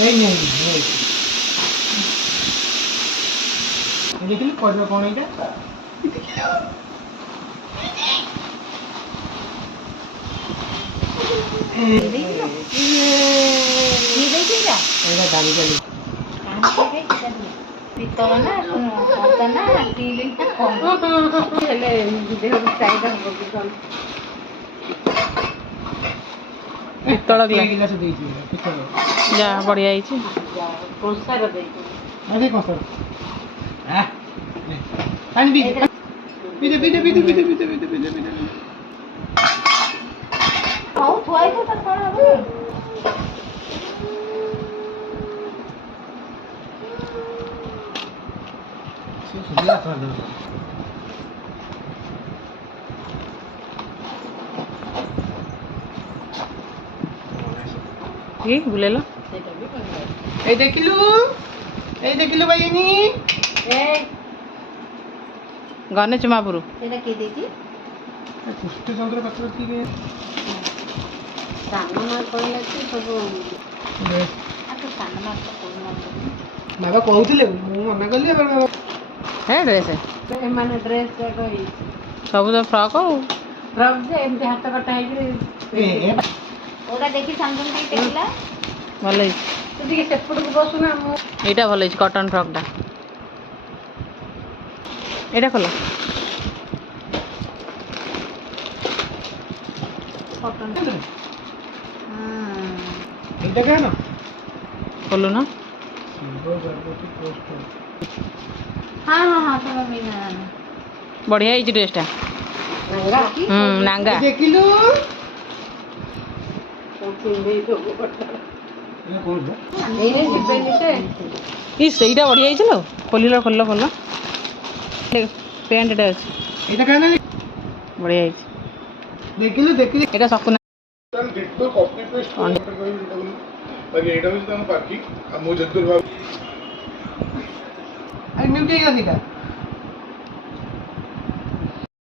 এই নেই এই দেখিলি করবে কোন এটা দাঁড়িয়ে গেল ପିତ୍ତଳ ନା ଅଦା ନା ପିଇଲେ ହେଲେ ଦେହକୁ ଚାହିଦା ହବ କି କ'ଣ ପିତ୍ତଳ ଗ୍ଲାସ ଦେଇଛି ପିତ୍ତଳ ଯା ବଢିଆ ହେଇଛି କଂସାର ଦେଇଛି ଆରେ କଂସାର ପାଣି ବି ପିଦେ ହଉ ଥୁଆ ହେଇଥିବ ତାର କ'ଣ ହବ ସୁବିଧା ଖାଲି କି ବୁଲେଇଲ এই দেখিলু ভাইনি ଗନେ ଚୁମାପୁର ସେଇଟା କିଏ ଦେଇଛି କୃଷ୍ଣଚନ୍ଦ୍ର ପାତ୍ର ଟିକେ ସାନ ମା କହିଲା କି ସବୁ ସାନ ମା ବାବା କହୁଥିଲେ ମୁଁ ମନା କଲି ହେ ଡ୍ରେସ୍ ଏମାନେ ଡ୍ରେସ୍ ଯାକ ହେଇଛି ସବୁ ତ ଫ୍ରକ୍ ଆଉ ଫ୍ରକ୍ ଯେ ଏମିତି ହାତ କଟା ହେଇକିରି ওটা দেখি সামনে ଟିକେ ଦେଖିଲା ଭଲ ହେଇଛି ତୁ ଟିକେ ସେପଟକୁ ବସୁନା ମୁଁ ଏଇଟା ଭଲ ହେଇଛି କଟନ୍ ଫ୍ରକ୍ଟା ଏଇଟା ଖୋଲ କଟନ୍ এইটা কেন ଖୋଲୁନ हाँ हाँ हाँ तुम्हें बिना ବଢିଆ ହେଇଛି ଡ୍ରେସ୍ଟା ନାଙ୍ଗା ଦେଖିଲୁ ଇ ସେଇଟା ବଢିଆ ହେଇଛି ଲୋ ଖୋଲିଲ ପ୍ୟାଣ୍ଟଟା ଅଛି এইটা কেন ବଢିଆ ହେଇଛି ଦେଖିଲୁ ଏଇଟା ସକୁନା डिटो कॉपी पेस्ट बाकी एटा भी तम पार्किंग आ मु जदुर भाव আরে মিউট হয়ে গেছে এটা